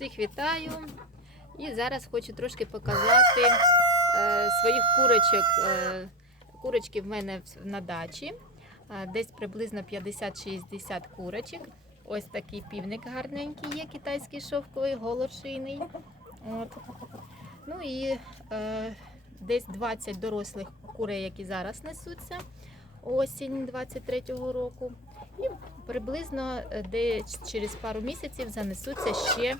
Всіх вітаю. І зараз хочу трошки показати е, своїх курочок. Е, курочки в мене на дачі. Е, десь приблизно 50-60 курочок. Ось такий півник гарненький є, китайський шовковий, голошийний. От. Ну і е, десь 20 дорослих курей, які зараз несуться осінь 23-го року. І приблизно е, де через пару місяців занесуться ще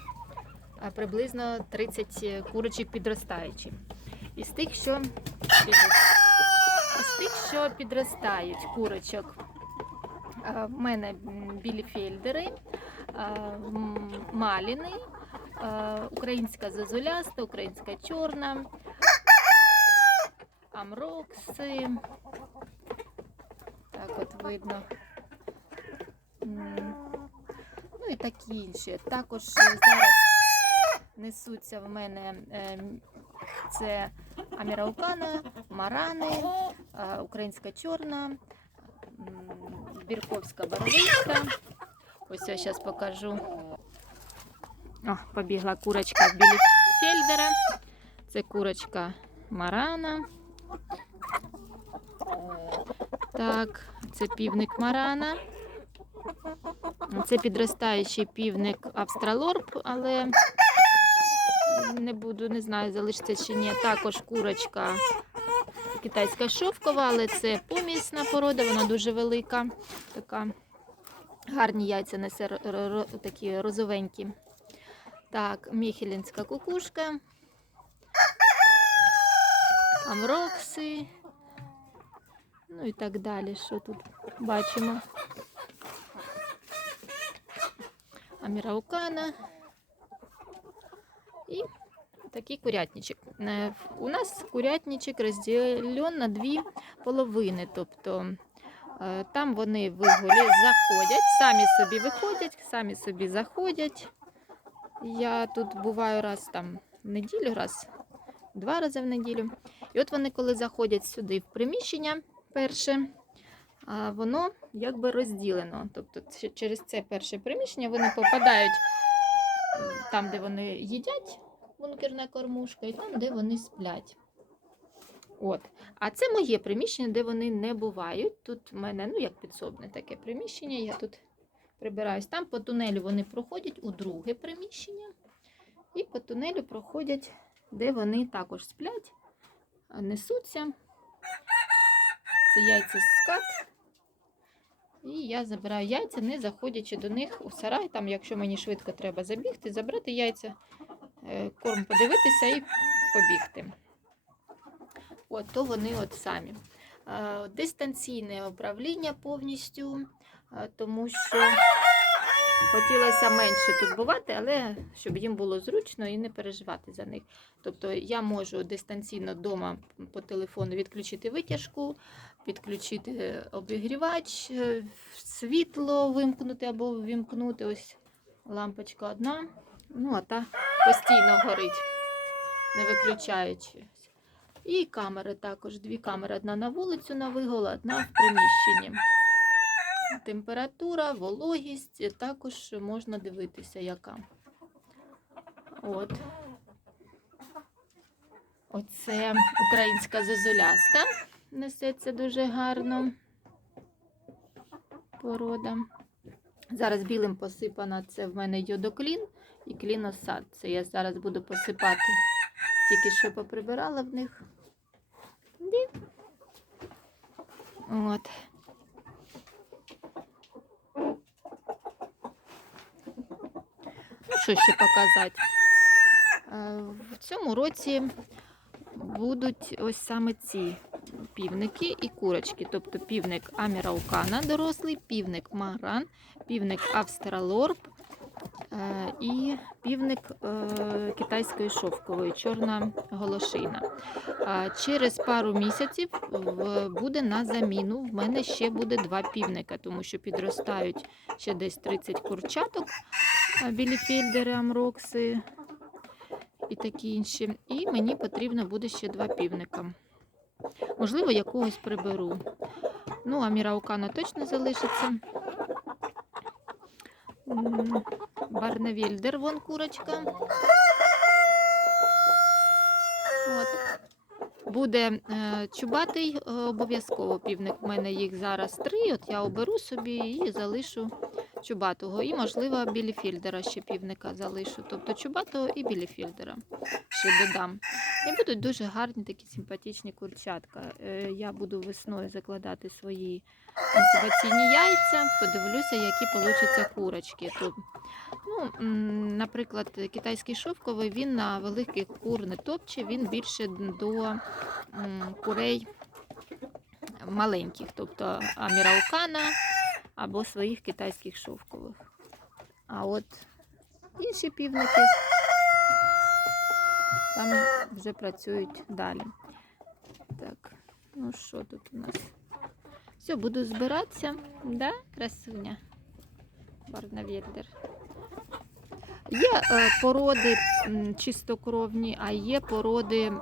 приблизно 30 курочок підростаючі. Із тих, що із тих, що підростають курочок, в мене м, білі фельдери, маліни, українська зозуляста, українська чорна, амрокси. Так от видно. Ну і такі інші. Також е, зараз несуться в мене е, це аміраукана, марани, е, українська чорна, бірковська барвичка. Ось я зараз покажу. О, побігла курочка в фельдера. Це курочка марана. Так, це півник марана. Це підростаючий півник австралорп, але не буду, не знаю, залишиться чи ні. Також курочка китайська шовкова, але це помісна порода, вона дуже велика. Така гарні яйця несе такі розовенькі. Так, міхелінська кукушка. Амрокси. Ну і так далі. Що тут бачимо? Аміраукана. Такий курятничок. Е, У нас курятничок розділен на дві половини. Тобто е, там вони вигулі заходять, самі собі виходять, самі собі заходять. Я тут буваю раз там в неділю, раз, два рази в неділю. І от вони, коли заходять сюди в приміщення перше, воно якби розділено. Тобто через це перше приміщення вони попадають там, де вони їдять, бункерна кормушка, і там, де вони сплять. От. А це моє приміщення, де вони не бувають. Тут в мене, ну як підсобне таке приміщення, я тут прибираюсь. Там по тунелю вони проходять у друге приміщення. І по тунелю проходять, де вони також сплять, несуться. Це яйця з скат. І я забираю яйця, не заходячи до них у сарай. Там, якщо мені швидко треба забігти, забрати яйця, корм подивитися і побігти. От, то вони от самі. Е, Дистанційне управління повністю, е, тому що хотілося менше тут бувати, але щоб їм було зручно і не переживати за них. Тобто я можу дистанційно вдома по телефону відключити витяжку, підключити обігрівач, е, світло вимкнути або ввімкнути. Ось лампочка одна, ну а та постійно горить, не виключаючи. І камери також. Дві камери: одна на вулицю на вигул, одна в приміщенні. Температура, вологість також можна дивитися, яка. От. Оце українська зозуляста. Несеться дуже гарно. Порода. Зараз білим посипана це в мене йодоклін і кліносад. Це я зараз буду посипати. Тільки що поприбирала в них. От. Ну, що ще показати? Е, В цьому році будуть ось саме ці півники і курочки. Тобто півник Аміраукана дорослий, півник Маран, півник Австралорп е, і півник е, китайської шовкової, чорна голошина. Через пару місяців буде на заміну. В мене ще буде два півника, тому що підростають ще десь 30 курчаток, білі фільдери, амрокси і такі інші. І мені потрібно буде ще два півника. Можливо, якогось приберу. Ну, а Міраукана точно залишиться. Барневільдер, вон курочка. От. Буде е, чубатий е, обов'язково півник. У мене їх зараз три. От я оберу собі і залишу чубатого. І, можливо, біліфільдера ще півника залишу. Тобто чубатого і біліфільдера ще додам. І будуть дуже гарні такі симпатичні курчатка. Е, Я буду весною закладати свої інкубаційні яйця, подивлюся, які получаться курочки. Тут, наприклад, китайський шовковий він на великих кур не топче, він більше до курей маленьких, тобто аміраукана або своїх китайських шовкових. А от інші півники там вже працюють далі. Так, ну що тут у нас? Все, буду збиратися. Да, красуня? Барнавєдер. Є е, породи чистокровні, а є породи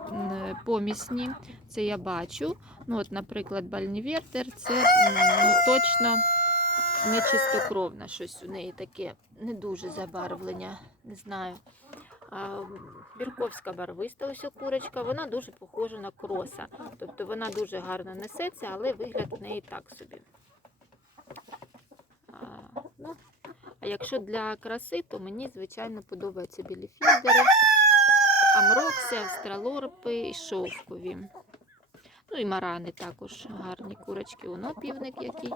помісні. Це я бачу. Ну, от, наприклад, бальнівертер це ну, точно не чистокровна. Щось у неї таке не дуже забарвлення. Не знаю. А, Бірковська барвиста ось курочка, вона дуже похожа на кроса. Тобто вона дуже гарно несеться, але вигляд у неї так собі. А, ну, а якщо для краси, то мені, звичайно, подобаються білі фідери, амрокси, австралорпи і шовкові. Ну і марани також гарні курочки. Воно півник, який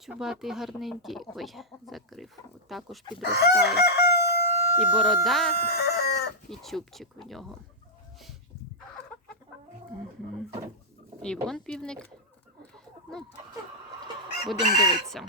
чубатий, гарненький. Ой, закрив. От також підростає. І борода, і чубчик у нього. Угу. І вон півник. Ну, будемо дивитися.